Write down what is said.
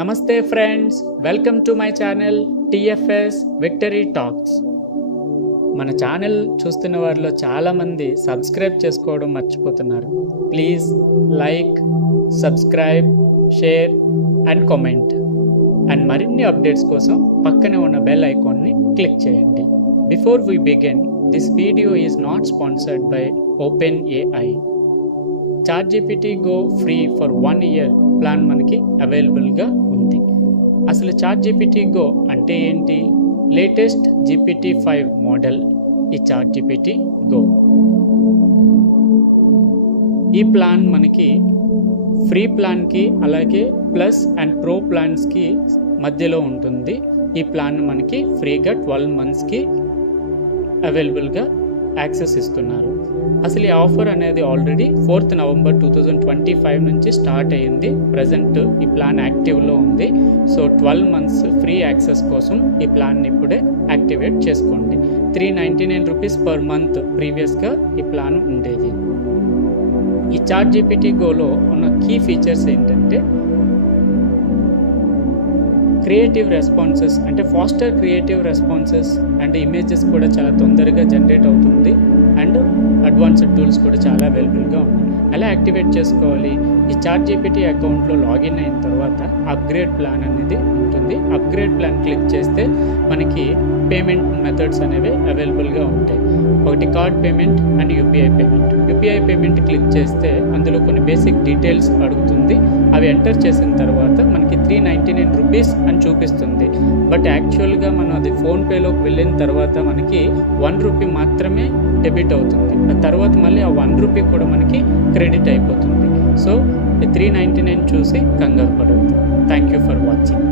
నమస్తే friends, welcome to my channel TFS victory talks. మన channel చూస్తున్న వారిలో చాలామంది సబ్స్క్రైబ్ చేసుకోవడం మర్చిపోతున్నారు. Please like, subscribe, share and comment. And మరిన్ని అప్డేట్స్ కోసం పక్కనే ఉన్న బెల్ ఐకాన్ని క్లిక్ చేయండి. Before we begin, this video is not sponsored by OpenAI. ChatGPT Go free for 1 year plan మనకి అవైలబుల్గా ఉంది. అసలు ChatGPT Go అంటే ఏంటి? లేటెస్ట్ GPT-5 మోడల్ ఈ ChatGPT Go. ఈ ప్లాన్ మనకి ఫ్రీ ప్లాన్కి అలాగే ప్లస్ అండ్ ప్రో ప్లాన్స్కి మధ్యలో ఉంటుంది. ఈ ప్లాన్ మనకి ఫ్రీగా 12 monthsకి అవైలబుల్గా యాక్సెస్ ఇస్తున్నారు. అసలు ఈ ఆఫర్ అనేది ఆల్రెడీ 4th November 2025 నుంచి స్టార్ట్ అయ్యింది. ప్రజెంట్ ఈ ప్లాన్ యాక్టివ్లో ఉంది. సో 12 months ఫ్రీ యాక్సెస్ కోసం ఈ ప్లాన్ని ఇప్పుడే యాక్టివేట్ చేసుకోండి. 399 రూపీస్ పర్ మంత్ ప్రీవియస్గా ఈ ప్లాన్ ఉండేది. ఈ ChatGPT Goలో ఉన్న కీ ఫీచర్స్ ఏంటంటే క్రియేటివ్ రెస్పాన్సెస్, అంటే faster creative responses and images కూడా చాలా తొందరగా జనరేట్ అవుతుంది. అండ్ అడ్వాన్స్డ్ టూల్స్ కూడా చాలా అవైలబుల్గా ఉన్నాయి. ఎలా యాక్టివేట్ చేసుకోవాలి? ఈ ChatGPT అకౌంట్లో లాగిన్ అయిన తర్వాత అప్గ్రేడ్ ప్లాన్ అనేది ఉంటుంది. అప్గ్రేడ్ ప్లాన్ క్లిక్ చేస్తే మనకి పేమెంట్ మెథడ్స్ అనేవి అవైలబుల్గా ఉంటాయి. ఒకటి card payment and UPI payment. UPI payment click చేస్తే అందులో కొన్ని బేసిక్ డీటెయిల్స్ అడుగుతుంది. అవి ఎంటర్ చేసిన తర్వాత మనకి 399 రూపీస్ అని చూపిస్తుంది. బట్ యాక్చువల్గా మనం అది ఫోన్పేలోకి వెళ్ళిన తర్వాత మనకి 1 రూపీ మాత్రమే డెబిట్ అవుతుంది. ఆ తర్వాత మళ్ళీ ఆ 1 రూపీ కూడా మనకి క్రెడిట్ అయిపోతుంది. సో 399 చూసి కంగారు పడవద్దు. Thank you for watching.